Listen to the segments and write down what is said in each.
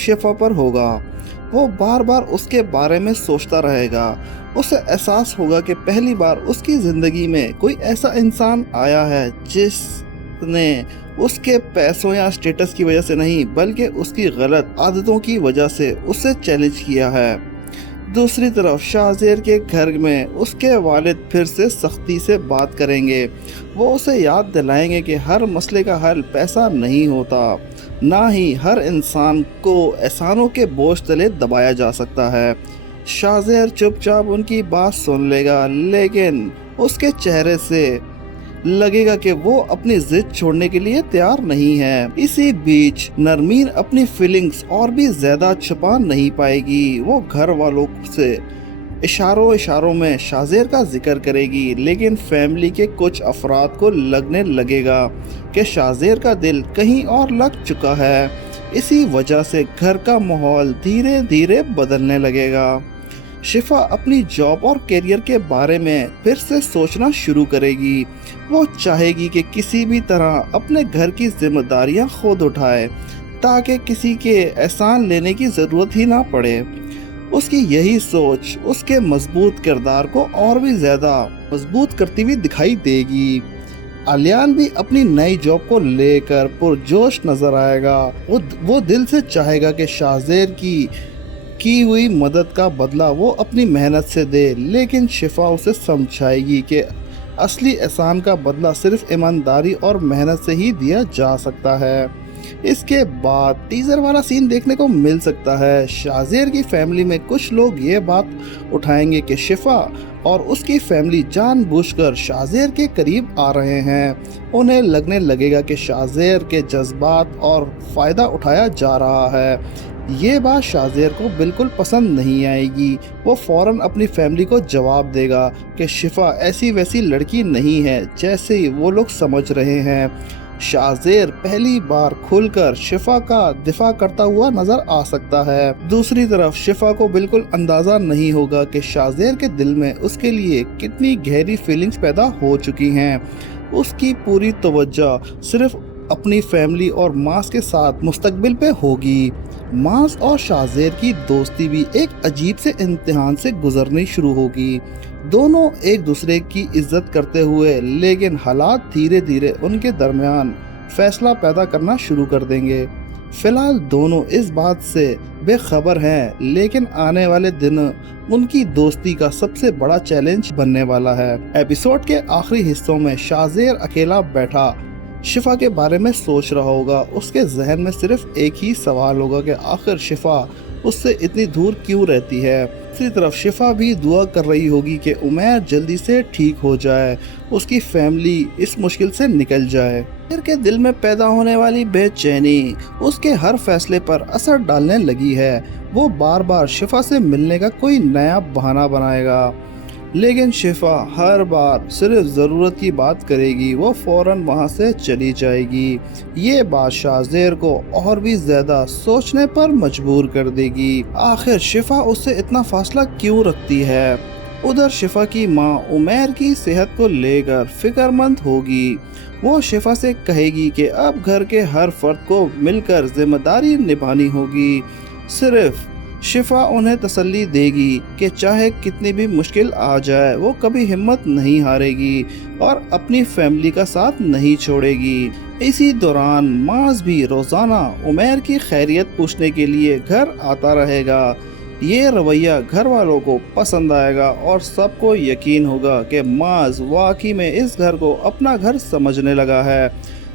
शिफा पर होगा। वो बार बार उसके बारे में सोचता रहेगा। उसे एहसास होगा कि पहली बार उसकी ज़िंदगी में कोई ऐसा इंसान आया है जिसने उसके पैसों या स्टेटस की वजह से नहीं बल्कि उसकी गलत आदतों की वजह से उसे चैलेंज किया है। दूसरी तरफ शाहज़ेर के घर में उसके वालिद फिर से सख्ती से बात करेंगे। वो उसे याद दिलाएंगे कि हर मसले का हल पैसा नहीं होता, ना ही हर इंसान को एहसानों के बोझ तले दबाया जा सकता है। शाहज़ेर चुपचाप उनकी बात सुन लेगा, लेकिन उसके चेहरे से लगेगा कि वो अपनी जिद छोड़ने के लिए तैयार नहीं है। इसी बीच नरमीन अपनी फीलिंग्स और भी ज्यादा छुपा नहीं पाएगी। वो घर वालों से इशारों इशारों में शाहज़ेर का जिक्र करेगी, लेकिन फैमिली के कुछ अफराद को लगने लगेगा कि शाहज़ेर का दिल कहीं और लग चुका है। इसी वजह से घर का माहौल धीरे धीरे बदलने लगेगा। शिफा अपनी जॉब और करियर के बारे में फिर से सोचना शुरू करेगी। वो चाहेगी कि किसी भी तरह अपने घर की जिम्मेदारियां खुद उठाए ताकि किसी के एहसान लेने की ज़रूरत ही ना पड़े। उसकी यही सोच उसके मजबूत किरदार को और भी ज़्यादा मजबूत करती हुई दिखाई देगी। आलियान भी अपनी नई जॉब को लेकर पुरजोश नजर आएगा। वो दिल से चाहेगा कि शाहज़ेर की हुई मदद का बदला वो अपनी मेहनत से दे, लेकिन शिफा उसे समझाएगी कि असली एहसान का बदला सिर्फ ईमानदारी और मेहनत से ही दिया जा सकता है। इसके बाद टीजर वाला सीन देखने को मिल सकता है। शाहज़ेर की फैमिली में कुछ लोग ये बात उठाएंगे कि शिफा और उसकी फैमिली जानबूझकर शाहज़ेर के करीब आ रहे हैं। उन्हें लगने लगेगा कि शाहज़ेर के जज्बात और फ़ायदा उठाया जा रहा है। ये बात शाहज़ेर को बिल्कुल पसंद नहीं आएगी। वो फ़ौरन अपनी फैमिली को जवाब देगा कि शिफा ऐसी वैसी लड़की नहीं है जैसे वो लोग समझ रहे हैं। शाहज़ेर पहली बार खुलकर शिफा का दिफा करता हुआ नजर आ सकता है। दूसरी तरफ शिफा को बिल्कुल अंदाजा नहीं होगा कि शाहज़ेर के दिल में उसके लिए कितनी गहरी फीलिंग्स पैदा हो चुकी हैं। उसकी पूरी तवज्जो सिर्फ अपनी फैमिली और मास के साथ मुस्तकबिल पे होगी। मास और शाहज़ेर की दोस्ती भी एक अजीब से इम्तिहान से गुजरनी शुरू होगी। दोनों एक दूसरे की इज्जत करते हुए, लेकिन हालात धीरे धीरे उनके दरमियान फैसला पैदा करना शुरू कर देंगे। फिलहाल दोनों इस बात से बेखबर हैं, लेकिन आने वाले दिन उनकी दोस्ती का सबसे बड़ा चैलेंज बनने वाला है। एपिसोड के आखिरी हिस्सों में शाहज़ेर अकेला बैठा शिफा के बारे में सोच रहा होगा। उसके जहन में सिर्फ एक ही सवाल होगा कि आखिर शिफा उससे इतनी दूर क्यों रहती है। दूसरी तरफ शिफा भी दुआ कर रही होगी कि उमैर जल्दी से ठीक हो जाए, उसकी फैमिली इस मुश्किल से निकल जाए। फिर के दिल में पैदा होने वाली बेचैनी उसके हर फैसले पर असर डालने लगी है। वो बार बार शिफा से मिलने का कोई नया बहाना बनाएगा, लेकिन शिफा हर बार सिर्फ ज़रूरत की बात करेगी। वो फ़ौरन वहाँ से चली जाएगी। ये बात शाहज़ेर को और भी ज़्यादा सोचने पर मजबूर कर देगी। आखिर शिफा उससे इतना फासला क्यों रखती है। उधर शिफा की माँ उमैर की सेहत को लेकर फिक्रमंद होगी। वो शिफा से कहेगी कि अब घर के हर फर्द को मिलकर जिम्मेदारी निभानी होगी। सिर्फ शिफा उन्हें तसल्ली देगी कि चाहे कितनी भी मुश्किल आ जाए वो कभी हिम्मत नहीं हारेगी और अपनी फैमिली का साथ नहीं छोड़ेगी। इसी दौरान माज भी रोज़ाना उमैर की खैरियत पूछने के लिए घर आता रहेगा। ये रवैया घर वालों को पसंद आएगा और सबको यकीन होगा कि माज वाकई में इस घर को अपना घर समझने लगा है।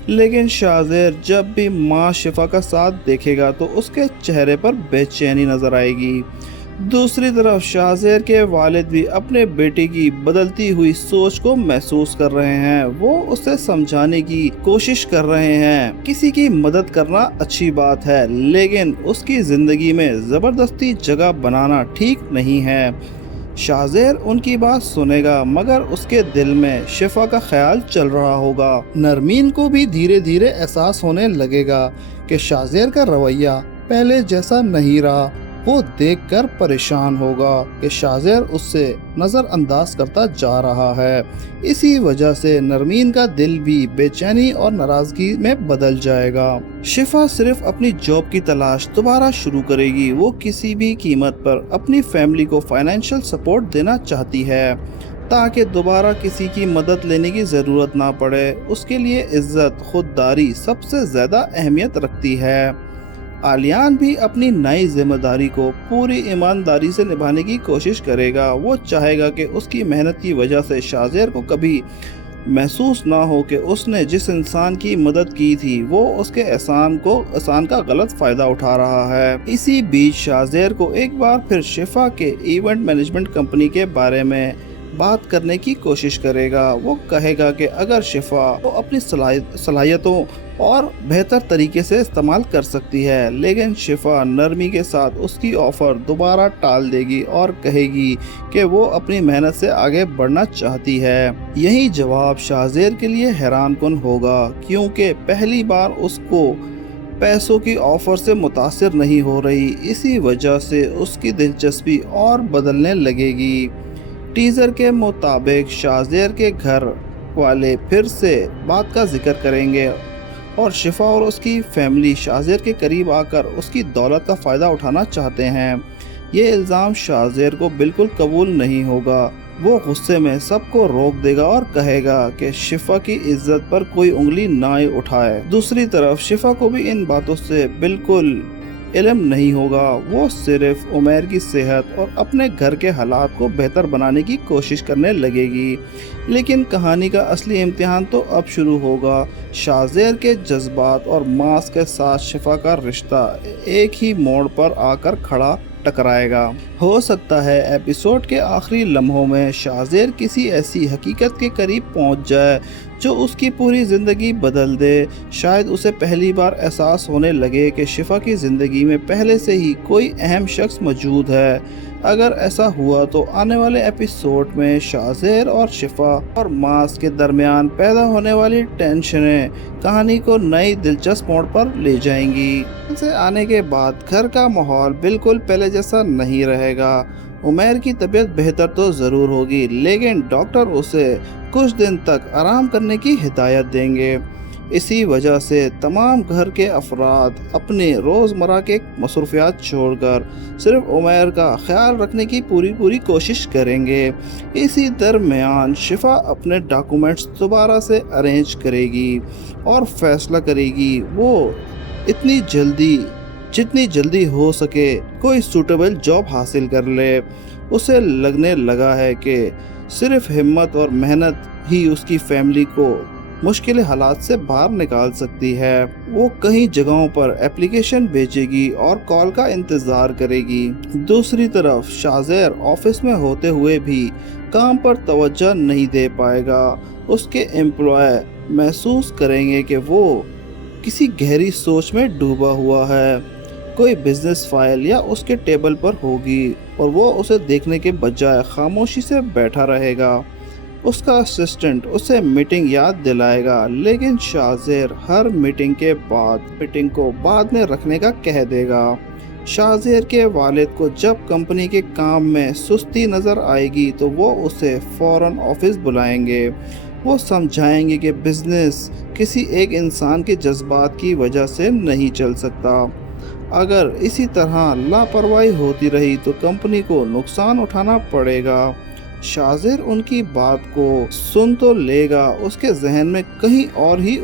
लेकिन शाहज़ेर जब भी माँ शिफा का साथ देखेगा तो उसके चेहरे पर बेचैनी नजर आएगी। दूसरी तरफ शाहज़ेर के वालिद भी अपने बेटे की बदलती हुई सोच को महसूस कर रहे हैं। वो उसे समझाने की कोशिश कर रहे हैं। किसी की मदद करना अच्छी बात है, लेकिन उसकी ज़िंदगी में ज़बरदस्ती जगह बनाना ठीक नहीं है। शाहज़ेर उनकी बात सुनेगा, मगर उसके दिल में शिफा का ख्याल चल रहा होगा। नरमीन को भी धीरे धीरे एहसास होने लगेगा कि शाहज़ेर का रवैया पहले जैसा नहीं रहा। وہ دیکھ کر پریشان ہوگا کہ شازیہ اس سے نظر انداز کرتا جا رہا ہے۔ اسی وجہ سے نرمین کا دل بھی بے چینی اور ناراضگی میں بدل جائے گا۔ شفا صرف اپنی جاب کی تلاش دوبارہ شروع کرے گی۔ وہ کسی بھی قیمت پر اپنی فیملی کو فائنینشیل سپورٹ دینا چاہتی ہے تاکہ دوبارہ کسی کی مدد لینے کی ضرورت نہ پڑے۔ اس کے لیے عزت خودداری سب سے زیادہ اہمیت رکھتی ہے۔ آلیان بھی اپنی نئی ذمہ داری کو پوری ایمانداری سے نبھانے کی کوشش کرے گا۔ وہ چاہے گا کہ اس کی محنت کی وجہ سے شازیہ کو کبھی محسوس نہ ہو کہ اس نے جس انسان کی مدد کی تھی وہ اس کے احسان کا غلط فائدہ اٹھا رہا ہے۔ اسی بیچ شازیہ کو ایک بار پھر شفا کے ایونٹ مینجمنٹ کمپنی کے بارے میں بات کرنے کی کوشش کرے گا۔ وہ کہے گا کہ اگر شفا وہ اپنی صلاحیتوں اور بہتر طریقے سے استعمال کر سکتی ہے، لیکن شفا نرمی کے ساتھ اس کی آفر دوبارہ ٹال دے گی اور کہے گی کہ وہ اپنی محنت سے آگے بڑھنا چاہتی ہے۔ یہی جواب شازیہ کے لیے حیران کن ہوگا، کیونکہ پہلی بار اس کو پیسوں کی آفر سے متاثر نہیں ہو رہی۔ اسی وجہ سے اس کی دلچسپی اور بدلنے لگے گی۔ ٹیزر کے مطابق شازیہ کے گھر والے پھر سے بات کا ذکر کریں گے اور شفا اور اس کی فیملی شازیہ کے قریب آ کر اس کی دولت کا فائدہ اٹھانا چاہتے ہیں۔ یہ الزام شازیہ کو بالکل قبول نہیں ہوگا۔ وہ غصے میں سب کو روک دے گا اور کہے گا کہ شفا کی عزت پر کوئی انگلی نہ اٹھائے۔ دوسری طرف شفا کو بھی ان باتوں سے بالکل علم نہیں ہوگا۔ وہ صرف عمیر کی صحت اور اپنے گھر کے حالات کو بہتر بنانے کی کوشش کرنے لگے گی، لیکن کہانی کا اصلی امتحان تو اب شروع ہوگا۔ شازیہ کے جذبات اور ماس کے ساتھ شفا کا رشتہ ایک ہی موڑ پر آ کر کھڑا ٹکرائے گا۔ ہو سکتا ہے ایپیسوڈ کے آخری لمحوں میں شازیہ کسی ایسی حقیقت کے قریب پہنچ جائے جو اس کی پوری زندگی بدل دے۔ شاید اسے پہلی بار احساس ہونے لگے کہ شفا کی زندگی میں پہلے سے ہی کوئی اہم شخص موجود ہے۔ اگر ایسا ہوا تو آنے والے ایپیسوڈ میں شازیہ اور شفا اور ماس کے درمیان پیدا ہونے والی ٹینشنیں کہانی کو نئی دلچسپ موڑ پر لے جائیں گی۔ سے آنے کے بعد گھر کا ماحول بالکل پہلے جیسا نہیں رہے گا۔ عمیر کی طبیعت بہتر تو ضرور ہوگی، لیکن ڈاکٹر اسے کچھ دن تک آرام کرنے کی ہدایت دیں گے۔ اسی وجہ سے تمام گھر کے افراد اپنے روزمرہ کے مصروفیات چھوڑ کر صرف عمیر کا خیال رکھنے کی پوری کوشش کریں گے۔ اسی درمیان شفا اپنے ڈاکومنٹس دوبارہ سے ارینج کرے گی اور فیصلہ کرے گی وہ جتنی جلدی ہو سکے کوئی سوٹیبل جاب حاصل کر لے۔ اسے لگنے لگا ہے کہ صرف ہمت اور محنت ہی اس کی فیملی کو مشکل حالات سے باہر نکال سکتی ہے۔ وہ کئی جگہوں پر اپلیکیشن بھیجے گی اور کال کا انتظار کرے گی۔ دوسری طرف شازیہ آفس میں ہوتے ہوئے بھی کام پر توجہ نہیں دے پائے گا۔ اس کے امپلائی محسوس کریں گے کہ وہ کسی گہری سوچ میں ڈوبا ہوا ہے۔ کوئی بزنس فائل یا اس کے ٹیبل پر ہوگی اور وہ اسے دیکھنے کے بجائے خاموشی سے بیٹھا رہے گا۔ اس کا اسسٹنٹ اسے میٹنگ یاد دلائے گا، لیکن شازیہ ہر میٹنگ کو بعد میں رکھنے کا کہہ دے گا۔ شازیہ کے والد کو جب کمپنی کے کام میں سستی نظر آئے گی تو وہ اسے فوراً آفس بلائیں گے۔ وہ سمجھائیں گے کہ بزنس کسی ایک انسان کے جذبات کی وجہ سے نہیں چل سکتا۔ اگر اسی طرح لاپرواہی ہوتی رہی تو کمپنی کو نقصان اٹھانا پڑے گا۔ شازیہ ان کی بات کو سن تو لے گا، اس کے ذہن میں کہیں اور ہی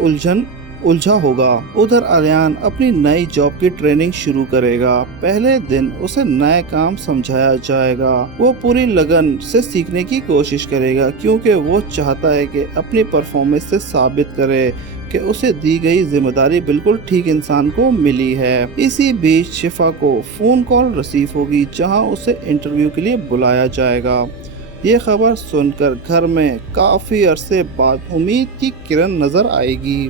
الجھا ہوگا۔ ادھر آلیان اپنی نئی جاب کی ٹریننگ شروع کرے گا۔ پہلے دن اسے نئے کام سمجھایا جائے گا۔ وہ پوری لگن سے سیکھنے کی کوشش کرے گا کیونکہ وہ چاہتا ہے کہ اپنی پرفارمنس سے ثابت کرے کہ اسے دی گئی ذمہ داری بالکل ٹھیک انسان کو ملی ہے۔ اسی بیچ شفا کو فون کال رسیو ہوگی جہاں اسے انٹرویو کے لیے بلایا جائے گا۔ یہ خبر سن کر گھر میں کافی عرصے بعد امید کی کرن نظر آئے گی۔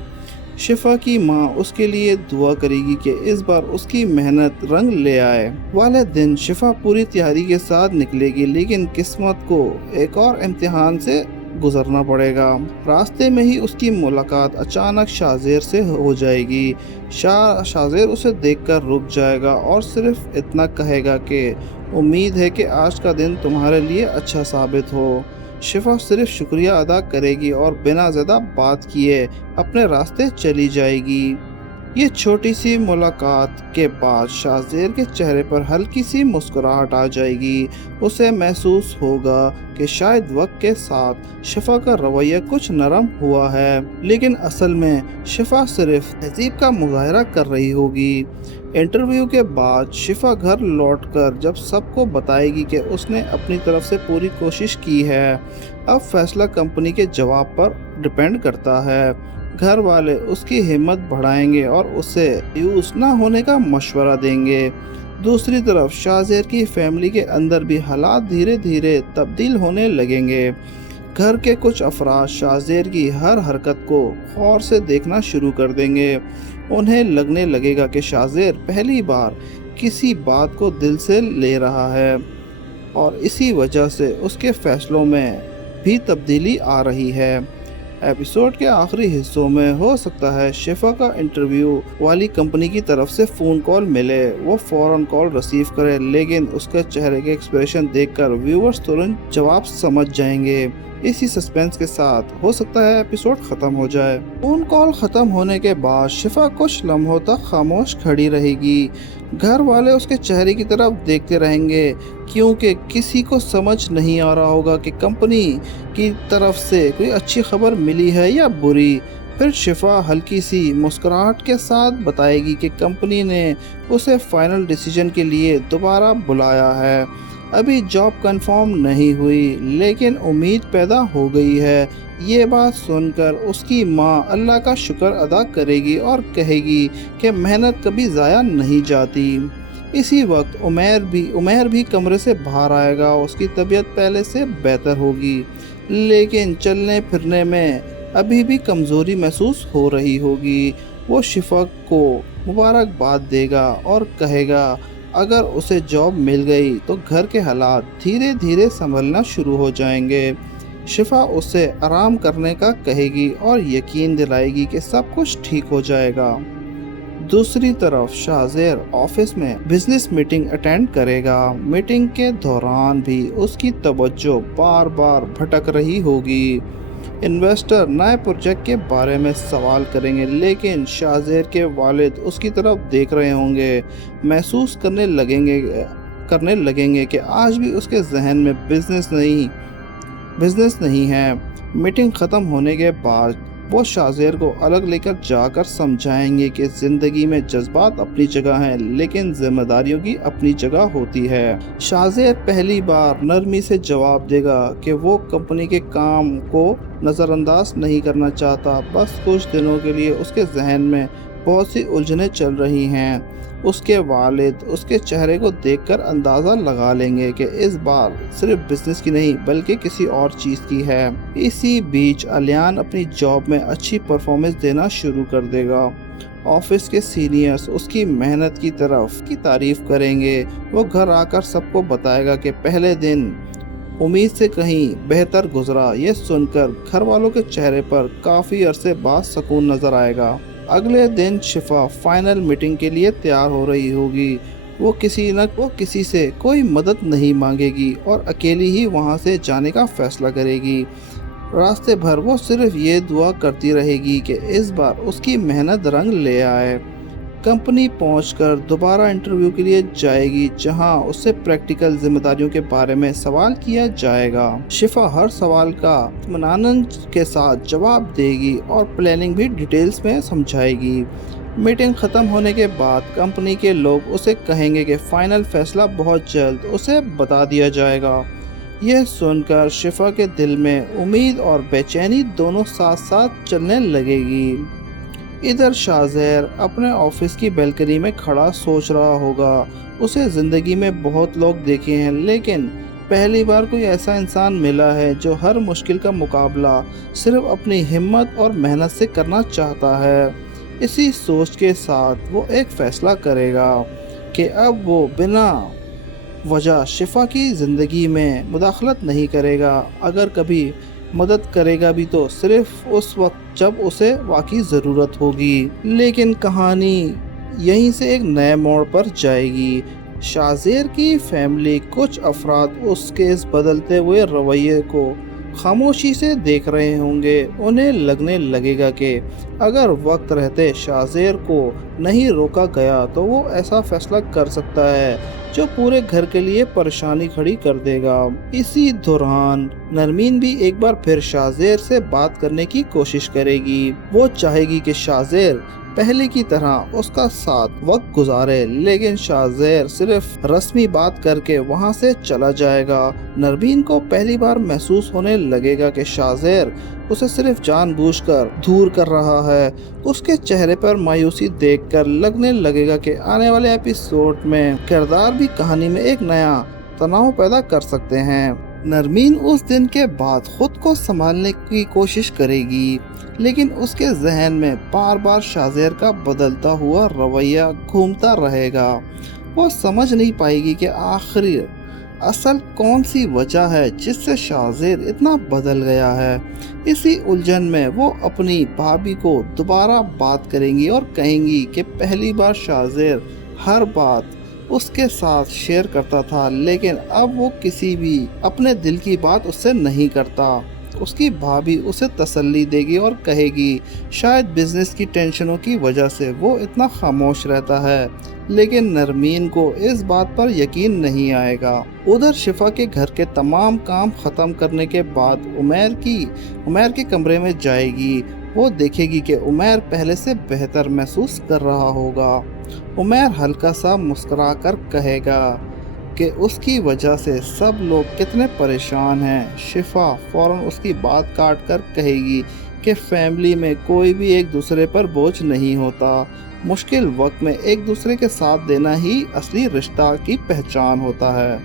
شفا کی ماں اس کے لیے دعا کرے گی کہ اس بار اس کی محنت رنگ لے آئے۔ والے دن شفا پوری تیاری کے ساتھ نکلے گی، لیکن قسمت کو ایک اور امتحان سے गुजरना पड़ेगा। रास्ते में ही उसकी मुलाकात अचानक शाज़ेर से हो जाएगी। शाज़ेर उसे देखकर रुक जाएगा और सिर्फ इतना कहेगा कि उम्मीद है कि आज का दिन तुम्हारे लिए अच्छा साबित हो। शिफा सिर्फ शुक्रिया अदा करेगी और बिना ज़्यादा बात किए अपने रास्ते चली जाएगी। ये छोटी सी मुलाकात के बाद शाज़ेर के चेहरे पर हल्की सी मुस्कुराहट आ जाएगी। उसे महसूस होगा कि शायद वक्त के साथ शिफा का रवैया कुछ नरम हुआ है, लेकिन असल में शिफा सिर्फ तहज़ीब का मुज़ाहरा कर रही होगी। इंटरव्यू के बाद शिफा घर लौटकर जब सबको बताएगी कि उसने अपनी तरफ से पूरी कोशिश की है। अब फैसला कंपनी के जवाब पर डिपेंड करता है। घर वाले उसकी हिम्मत बढ़ाएंगे और उसे मायूस ना होने का मशवरा देंगे। दूसरी तरफ शाज़ेर की फैमिली के अंदर भी हालात धीरे धीरे तब्दील होने लगेंगे। घर के कुछ अफराद शाज़ेर की हर हरकत को गौर से देखना शुरू कर देंगे। उन्हें लगने लगेगा कि शाज़ेर पहली बार किसी बात को दिल से ले रहा है और इसी वजह से उसके फैसलों में भी तब्दीली आ रही है। एपिसोड के आखिरी हिस्सों में हो सकता है शिफा का इंटरव्यू वाली कंपनी की तरफ से फ़ोन कॉल मिले। वो फ़ौरन कॉल रिसीव करे, लेकिन उसके चेहरे के एक्सप्रेशन देखकर व्यूअर्स तुरंत जवाब समझ जाएंगे। इसी सस्पेंस के साथ हो सकता है एपिसोड ख़त्म हो जाए। फ़ोन कॉल ख़त्म होने के बाद शिफा कुछ लम्हों तक खामोश खड़ी रहेगी। घर वाले उसके चेहरे की तरफ देखते रहेंगे, क्योंकि किसी को समझ नहीं आ रहा होगा कि कंपनी की तरफ से कोई अच्छी खबर मिली है या बुरी। फिर शिफा हल्की सी मुस्कुराहट के साथ बताएगी कि कंपनी ने उसे फाइनल डिसीजन के लिए दोबारा बुलाया है। अभी जॉब कंफर्म नहीं हुई, लेकिन उम्मीद पैदा हो गई है। ये बात सुनकर उसकी माँ अल्लाह का शुक्र अदा करेगी और कहेगी कि मेहनत कभी ज़ाया नहीं जाती। इसी वक्त उमैर भी कमरे से बाहर आएगा। उसकी तबीयत पहले से बेहतर होगी, लेकिन चलने फिरने में अभी भी कमज़ोरी महसूस हो रही होगी। वो शिफा को मुबारकबाद देगा और कहेगा अगर उसे जॉब मिल गई तो घर के हालात धीरे धीरे संभलना शुरू हो जाएंगे। शिफा उसे आराम करने का कहेगी और यकीन दिलाएगी कि सब कुछ ठीक हो जाएगा। दूसरी तरफ शाज़ेर ऑफिस में बिजनेस मीटिंग अटेंड करेगा। मीटिंग के दौरान भी उसकी तवज्जो बार बार भटक रही होगी। इन्वेस्टर नए प्रोजेक्ट के बारे में सवाल करेंगे, लेकिन शाज़ेर के वालिद उसकी तरफ देख रहे होंगे। महसूस करने लगेंगे कि आज भी उसके जहन में बिजनेस नहीं है। मीटिंग ख़त्म होने के बाद वो शाज़ेर को अलग लेकर जाकर समझाएंगे कि ज़िंदगी में जज्बात अपनी जगह हैं, लेकिन जिम्मेदारियों की अपनी जगह होती है। शाज़ेर पहली बार नरमी से जवाब देगा कि वो कंपनी के काम को नज़रअंदाज नहीं करना चाहता। बस कुछ दिनों के लिए उसके जहन में बहुत सी उलझनें चल रही हैं। उसके वालिद उसके चेहरे को देखकर अंदाज़ा लगा लेंगे कि इस बार सिर्फ बिजनेस की नहीं बल्कि किसी और चीज़ की है। इसी बीच अलियान अपनी जॉब में अच्छी परफॉर्मेंस देना शुरू कर देगा। ऑफिस के सीनियर्स उसकी मेहनत की तारीफ करेंगे। वो घर आकर सबको बताएगा कि पहले दिन उम्मीद से कहीं बेहतर गुजरा। ये सुनकर घर वालों के चेहरे पर काफ़ी अरसे बाद सुकून नज़र आएगा। अगले दिन शिफा फाइनल मीटिंग के लिए तैयार हो रही होगी। वो किसी से कोई मदद नहीं मांगेगी और अकेली ही वहाँ से जाने का फैसला करेगी। रास्ते भर वो सिर्फ ये दुआ करती रहेगी कि इस बार उसकी मेहनत रंग ले आए। कंपनी पहुंचकर दोबारा इंटरव्यू के लिए जाएगी, जहां उससे प्रैक्टिकल जिम्मेदारियों के बारे में सवाल किया जाएगा। शिफा हर सवाल का इत्मीनान के साथ जवाब देगी और प्लानिंग भी डिटेल्स में समझाएगी। मीटिंग ख़त्म होने के बाद कंपनी के लोग उसे कहेंगे कि फाइनल फैसला बहुत जल्द उसे बता दिया जाएगा। यह सुनकर शिफा के दिल में उम्मीद और बेचैनी दोनों साथ साथ चलने लगेगी। इधर शाज़ेर अपने ऑफिस की बैल्कनी में खड़ा सोच रहा होगा। उसे ज़िंदगी में बहुत लोग देखे हैं, लेकिन पहली बार कोई ऐसा इंसान मिला है जो हर मुश्किल का मुकाबला सिर्फ अपनी हिम्मत और मेहनत से करना चाहता है। इसी सोच के साथ वो एक फ़ैसला करेगा कि अब वो बिना वजह शिफा की ज़िंदगी में मुदाखलत नहीं करेगा। अगर कभी मदद करेगा भी तो सिर्फ उस वक्त जब उसे वाकई ज़रूरत होगी। लेकिन कहानी यहीं से एक नए मोड़ पर जाएगी। शाज़ेर की फैमिली, कुछ अफराद उसके इस बदलते हुए रवैये को खामोशी से देख रहे होंगे। उन्हें लगने लगेगा कि अगर वक्त रहते शाज़ेर को नहीं रोका गया तो वो ऐसा फैसला कर सकता है जो पूरे घर के लिए परेशानी खड़ी कर देगा। इसी दौरान नरमीन भी एक बार फिर शाज़ेर से बात करने की कोशिश करेगी। वो चाहेगी कि शाज़ेर पहले की तरह उसका साथ वक्त गुजारे, लेकिन शाज़ेर सिर्फ रस्मी बात करके वहाँ से चला जाएगा। नरमीन को पहली बार महसूस होने लगेगा कि शाज़ेर उसे सिर्फ जानबूझकर दूर कर रहा है। उसके चेहरे पर मायूसी देखकर लगने लगेगा कि आने वाले एपिसोड में किरदार भी कहानी में एक नया तनाव पैदा कर सकते हैं। नरमीन उस दिन के बाद खुद को संभालने की कोशिश करेगी, लेकिन उसके जहन में बार बार शाज़ेर का बदलता हुआ रवैया घूमता रहेगा। वो समझ नहीं पाएगी कि आखिर असल कौन सी वजह है जिससे शाज़ेर इतना बदल गया है। इसी उलझन में वो अपनी भाभी को दोबारा बात करेंगी और कहेंगी कि पहली बार शाज़ेर हर बात उसके साथ शेयर करता था, लेकिन अब वो किसी भी अपने दिल की बात उससे नहीं करता। उसकी भाभी उसे तसल्ली देगी और कहेगी शायद बिजनेस की टेंशनों की वजह से वो इतना खामोश रहता है, लेकिन नरमीन को इस बात पर यकीन नहीं आएगा। उधर शिफा के घर के तमाम काम ख़त्म करने के बाद उमैर के कमरे में जाएगी। वो देखेगी कि उमैर पहले से बेहतर महसूस कर रहा होगा। उमैर हल्का सा मुस्कुराकर कहेगा कि उसकी वजह से सब लोग कितने परेशान हैं। शिफा फौरन उसकी बात काट कर कहेगी कि फैमिली में कोई भी एक दूसरे पर बोझ नहीं होता। मुश्किल वक्त में एक दूसरे के साथ देना ही असली रिश्ता की पहचान होता है।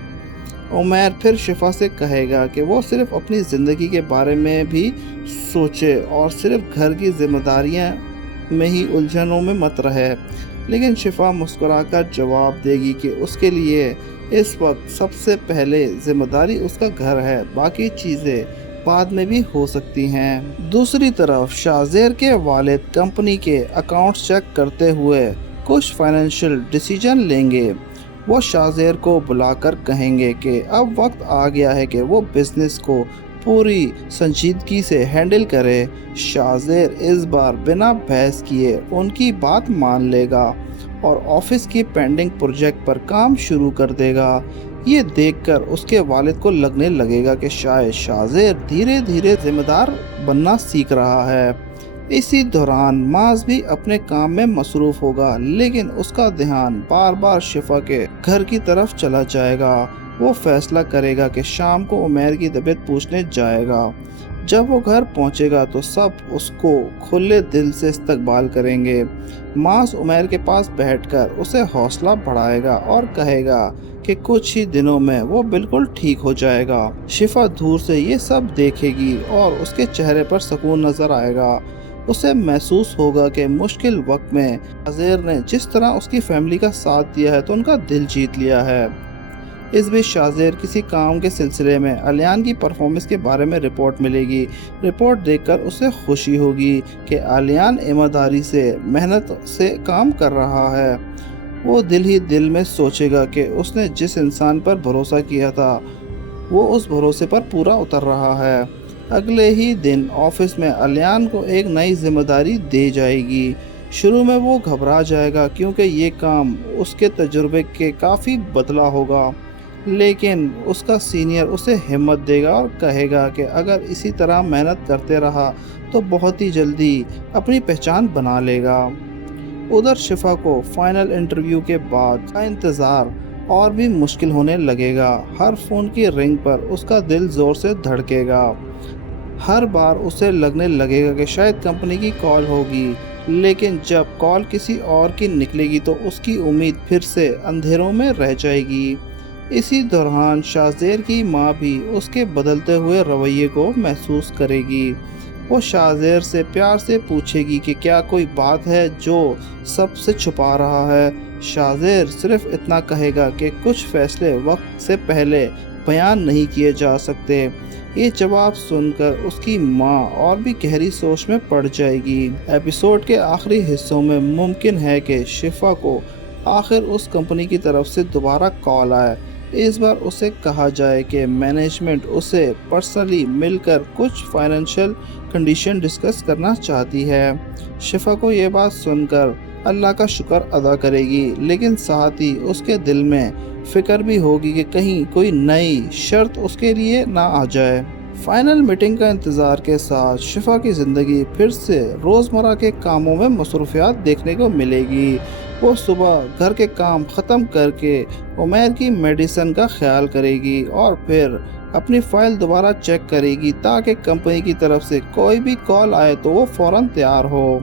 उमैर फिर शिफा से कहेगा कि वो सिर्फ अपनी ज़िंदगी के बारे में भी सोचे और सिर्फ घर की जिम्मेदारियां में ही उलझनों में मत रहे। लेकिन शिफा मुस्कुराकर जवाब देगी कि उसके लिए इस वक्त सबसे पहले जिम्मेदारी उसका घर है, बाकी चीज़ें बाद में भी हो सकती हैं। दूसरी तरफ शाज़ेर के वालिद कंपनी के अकाउंट्स चेक करते हुए कुछ फाइनेंशियल डिसीजन लेंगे। वो शाज़ेर को बुलाकर कहेंगे कि अब वक्त आ गया है कि वो बिज़नेस को पूरी संजीदगी से हैंडल करे। शाज़ेर इस बार बिना बहस किए उनकी बात मान लेगा और ऑफिस की पेंडिंग प्रोजेक्ट पर काम शुरू कर देगा। ये देखकर उसके वालिद को लगने लगेगा कि शायद शाज़ेर धीरे धीरे जिम्मेदार बनना सीख रहा है। इसी दौरान माज भी अपने काम में मसरूफ़ होगा, लेकिन उसका ध्यान बार बार शिफा के घर की तरफ चला जाएगा। वो फैसला करेगा कि शाम को उमैर की तबीयत पूछने जाएगा। जब वो घर पहुंचेगा तो सब उसको खुले दिल से इस्तकबाल करेंगे। मास उमैर के पास बैठकर उसे हौसला बढ़ाएगा और कहेगा कि कुछ ही दिनों में वो बिल्कुल ठीक हो जाएगा। शिफा दूर से ये सब देखेगी और उसके चेहरे पर सुकून नजर आएगा। उसे महसूस होगा कि मुश्किल वक्त में शाज़ेर ने जिस तरह उसकी फैमिली का साथ दिया है तो उनका दिल जीत लिया है। इस बीच शाज़ेर किसी काम के सिलसिले में अलियान की परफॉर्मेंस के बारे में रिपोर्ट मिलेगी। रिपोर्ट देखकर उसे खुशी होगी कि अलियान ईमानदारी से मेहनत से काम कर रहा है। वो दिल ही दिल में सोचेगा कि उसने जिस इंसान पर भरोसा किया था वो उस भरोसे पर पूरा उतर रहा है। अगले ही दिन ऑफिस में अलियान को एक नई जिम्मेदारी दी जाएगी। शुरू में वो घबरा जाएगा क्योंकि ये काम उसके तजुर्बे के काफ़ी बदला होगा, लेकिन उसका सीनियर उसे हिम्मत देगा और कहेगा कि अगर इसी तरह मेहनत करते रहा तो बहुत ही जल्दी अपनी पहचान बना लेगा। उधर शिफा को फाइनल इंटरव्यू के बाद का इंतज़ार और भी मुश्किल होने लगेगा। हर फ़ोन की रिंग पर उसका दिल ज़ोर से धड़केगा। हर बार उसे लगने लगेगा कि शायद कंपनी की कॉल होगी, लेकिन जब कॉल किसी और की निकलेगी तो उसकी उम्मीद फिर से अंधेरों में रह जाएगी। इसी दौरान शाज़ेर की माँ भी उसके बदलते हुए रवैये को महसूस करेगी। वो शाज़ेर से प्यार से पूछेगी कि क्या कोई बात है जो सबसे छुपा रहा है। शाज़ेर सिर्फ इतना कहेगा कि कुछ फैसले वक्त से पहले بیان نہیں کیے جا سکتے۔ یہ جواب سن کر اس کی ماں اور بھی گہری سوچ میں پڑ جائے گی۔ ایپیسوڈ کے آخری حصوں میں ممکن ہے کہ شفا کو آخر اس کمپنی کی طرف سے دوبارہ کال آئے۔ اس بار اسے کہا جائے کہ مینجمنٹ اسے پرسنلی مل کر کچھ فائنینشیل کنڈیشن ڈسکس کرنا چاہتی ہے۔ شفا کو یہ بات سن کر اللہ کا شکر ادا کرے گی، لیکن ساتھ ہی اس کے دل میں فکر بھی ہوگی کہ کہیں کوئی نئی شرط اس کے لیے نہ آ جائے۔ فائنل میٹنگ کا انتظار کے ساتھ شفا کی زندگی پھر سے روزمرہ کے کاموں میں مصروفیات دیکھنے کو ملے گی۔ وہ صبح گھر کے کام ختم کر کے عمیر کی میڈیسن کا خیال کرے گی اور پھر اپنی فائل دوبارہ چیک کرے گی تاکہ کمپنی کی طرف سے کوئی بھی کال آئے تو وہ فوراً تیار ہو۔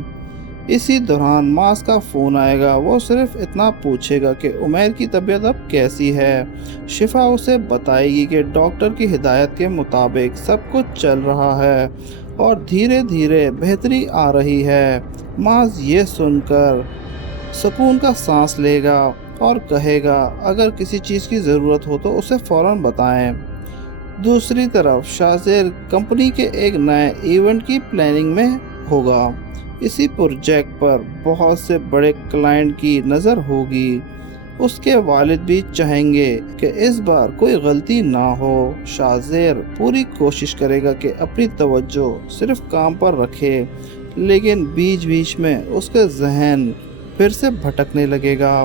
اسی دوران ماس کا فون آئے گا۔ وہ صرف اتنا پوچھے گا کہ عمیر کی طبیعت اب کیسی ہے۔ شفا اسے بتائے گی کہ ڈاکٹر کی ہدایت کے مطابق سب کچھ چل رہا ہے اور دھیرے دھیرے بہتری آ رہی ہے۔ ماس یہ سن کر سکون کا سانس لے گا اور کہے گا اگر کسی چیز کی ضرورت ہو تو اسے فوراً بتائیں۔ دوسری طرف شازیر کمپنی کے ایک نئے ایونٹ کی پلاننگ میں ہوگا۔ اسی پروجیکٹ پر بہت سے بڑے کلائنٹ کی نظر ہوگی۔ اس کے والد بھی چاہیں گے کہ اس بار کوئی غلطی نہ ہو۔ شازیر پوری کوشش کرے گا کہ اپنی توجہ صرف کام پر رکھے، لیکن بیچ بیچ میں اس کے ذہن پھر سے بھٹکنے لگے گا۔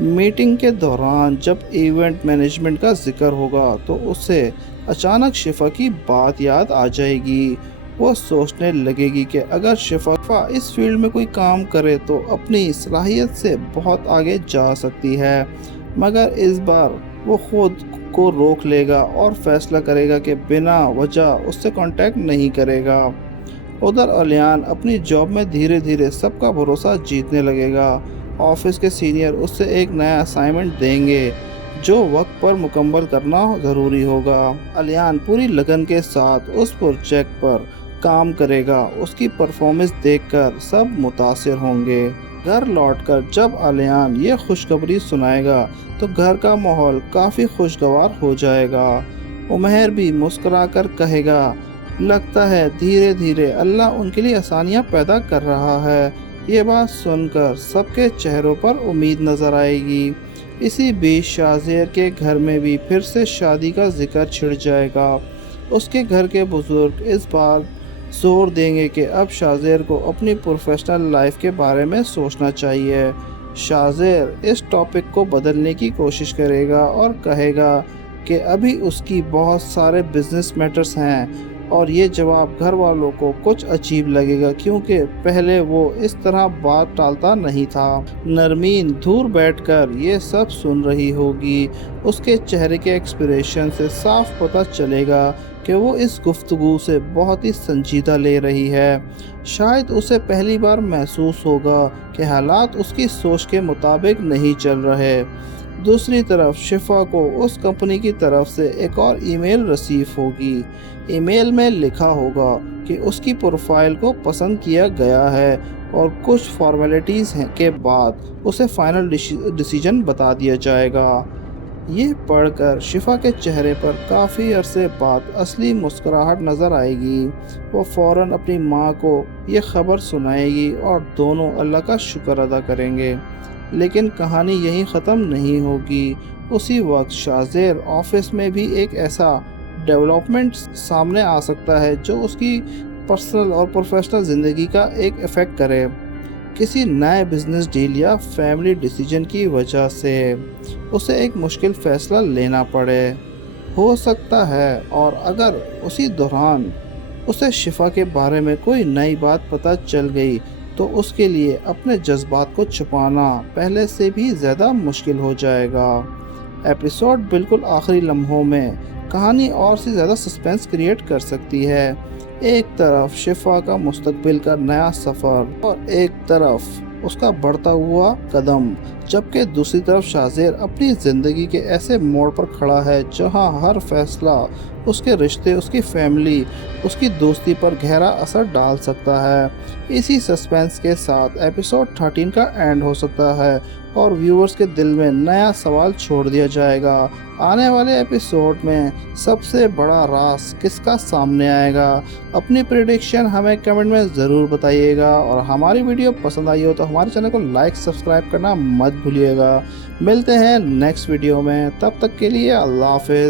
میٹنگ کے دوران جب ایونٹ مینجمنٹ کا ذکر ہوگا تو اسے اچانک شفا کی بات یاد آ جائے گی۔ وہ سوچنے لگے گی کہ اگر شفا اس فیلڈ میں کوئی کام کرے تو اپنی صلاحیت سے بہت آگے جا سکتی ہے، مگر اس بار وہ خود کو روک لے گا اور فیصلہ کرے گا کہ بنا وجہ اس سے کانٹیکٹ نہیں کرے گا۔ ادھر الیان اپنی جاب میں دھیرے دھیرے سب کا بھروسہ جیتنے لگے گا۔ آفس کے سینئر اس سے ایک نیا اسائنمنٹ دیں گے جو وقت پر مکمل کرنا ضروری ہوگا۔ الیان پوری لگن کے ساتھ اس پروجیکٹ پر کام کرے گا۔ اس کی پرفارمنس دیکھ کر سب متاثر ہوں گے۔ گھر لوٹ کر جب الیان یہ خوشخبری سنائے گا تو گھر کا ماحول کافی خوشگوار ہو جائے گا۔ عمیر بھی مسکرا کر کہے گا لگتا ہے دھیرے دھیرے اللہ ان کے لیے آسانیاں پیدا کر رہا ہے۔ یہ بات سن کر سب کے چہروں پر امید نظر آئے گی۔ اسی بیچ شازیر کے گھر میں بھی پھر سے شادی کا ذکر چھڑ جائے گا۔ اس کے گھر کے بزرگ اس بار زور دیں گے کہ اب شازیر کو اپنی پروفیشنل لائف کے بارے میں سوچنا چاہیے۔ شازیر اس ٹاپک کو بدلنے کی کوشش کرے گا اور کہے گا کہ ابھی اس کی بہت سارے بزنس میٹرز ہیں، اور یہ جواب گھر والوں کو کچھ عجیب لگے گا کیونکہ پہلے وہ اس طرح بات ٹالتا نہیں تھا۔ نرمین دور بیٹھ کر یہ سب سن رہی ہوگی۔ اس کے چہرے کے ایکسپریشن سے صاف پتہ چلے گا کہ وہ اس گفتگو سے بہت ہی سنجیدہ لے رہی ہے۔ شاید اسے پہلی بار محسوس ہوگا کہ حالات اس کی سوچ کے مطابق نہیں چل رہے۔ دوسری طرف شفا کو اس کمپنی کی طرف سے ایک اور ای میل رسیو ہوگی۔ ای میل میں لکھا ہوگا کہ اس کی پروفائل کو پسند کیا گیا ہے اور کچھ فارمیلٹیز کے بعد اسے فائنل ڈیسیجن بتا دیا جائے گا۔ یہ پڑھ کر شفا کے چہرے پر کافی عرصے بعد اصلی مسکراہٹ نظر آئے گی۔ وہ فوراً اپنی ماں کو یہ خبر سنائے گی اور دونوں اللہ کا شکر ادا کریں گے۔ لیکن کہانی یہیں ختم نہیں ہوگی۔ اسی وقت شازیر آفس میں بھی ایک ایسا ڈیولپمنٹ سامنے آ سکتا ہے جو اس کی پرسنل اور پروفیشنل زندگی کا ایک افیکٹ کرے۔ کسی نئے بزنس ڈیل یا فیملی ڈیسیجن کی وجہ سے اسے ایک مشکل فیصلہ لینا پڑے ہو سکتا ہے، اور اگر اسی دوران اسے شفا کے بارے میں کوئی نئی بات پتہ چل گئی تو اس کے لیے اپنے جذبات کو چھپانا پہلے سے بھی زیادہ مشکل ہو جائے گا۔ ایپیسوڈ بالکل آخری لمحوں میں کہانی اور سے زیادہ سسپینس کریٹ کر سکتی ہے۔ ایک طرف شفا کا مستقبل کا نیا سفر اور ایک طرف اس کا بڑھتا ہوا قدم، जबकि दूसरी तरफ शाहज़ेर अपनी ज़िंदगी के ऐसे मोड़ पर खड़ा है जहां हर फैसला उसके रिश्ते, उसकी फैमिली, उसकी दोस्ती पर गहरा असर डाल सकता है। इसी सस्पेंस के साथ एपिसोड 13 का एंड हो सकता है और व्यूअर्स के दिल में नया सवाल छोड़ दिया जाएगा। आने वाले एपिसोड में सबसे बड़ा राज किसका सामने आएगा? अपनी प्रेडिक्शन हमें कमेंट में ज़रूर बताइएगा और हमारी वीडियो पसंद आई हो तो हमारे चैनल को लाइक सब्सक्राइब करना मत भूलिएगा। मिलते हैं नेक्स्ट वीडियो में, तब तक के लिए अल्लाह हाफिज़।